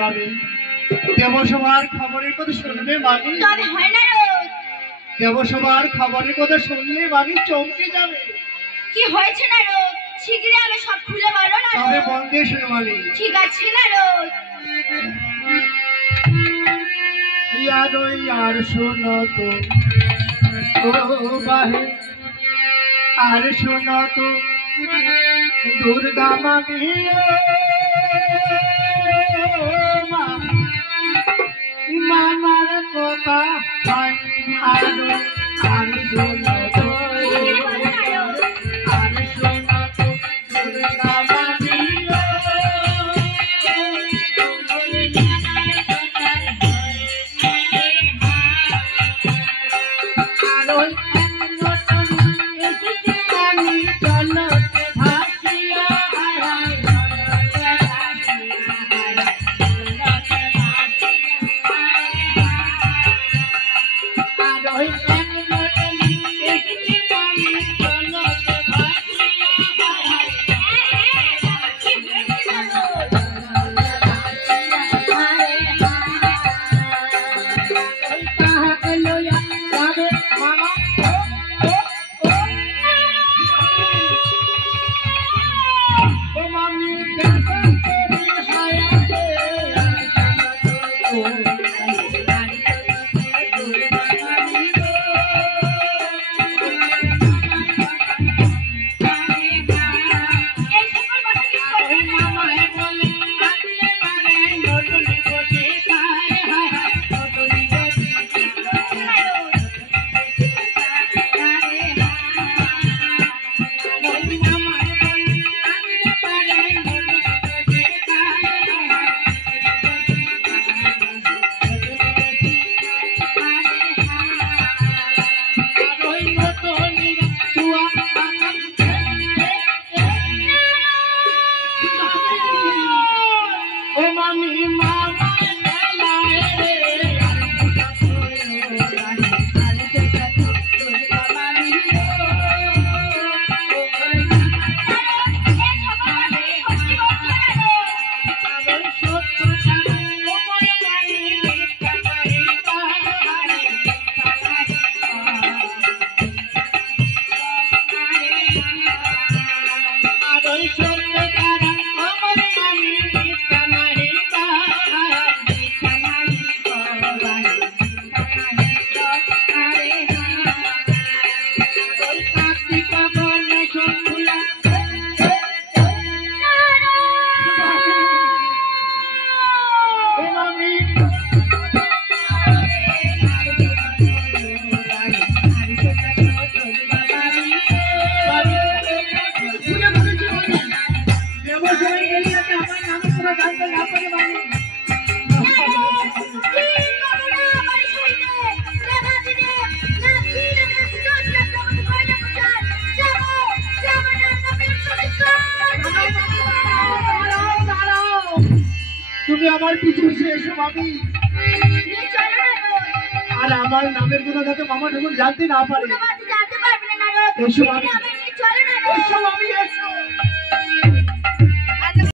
মামি দেবসভার খবরের কথা শুনলে মামি তবে হয় না রোজ। দেবসভার খবরের কথা শুনলে মামি চমকে যাবে। কি হয়েছে না রোজ? শিগগিরই আমি সব খুলে বলো না তবে রোজ। মন দিয়ে শুনে মামি। ঠিক আছে না রোজ। यार सुनो तो ओ बाहे আর শোনো তো দুর্গা মামি মামার কথা আর শোনো তো শিগগিরই বলো না রোজ। আর শোনো তো দুর্গা মামি তুমি আমার পিছু এসো মামি আর আমার নামের কথা যাতে মামা ঠাকুর জানতে না পারে। জানতে পারবে না রোজ। এসো মামি চলো না রোজ। এসো মামি এসো।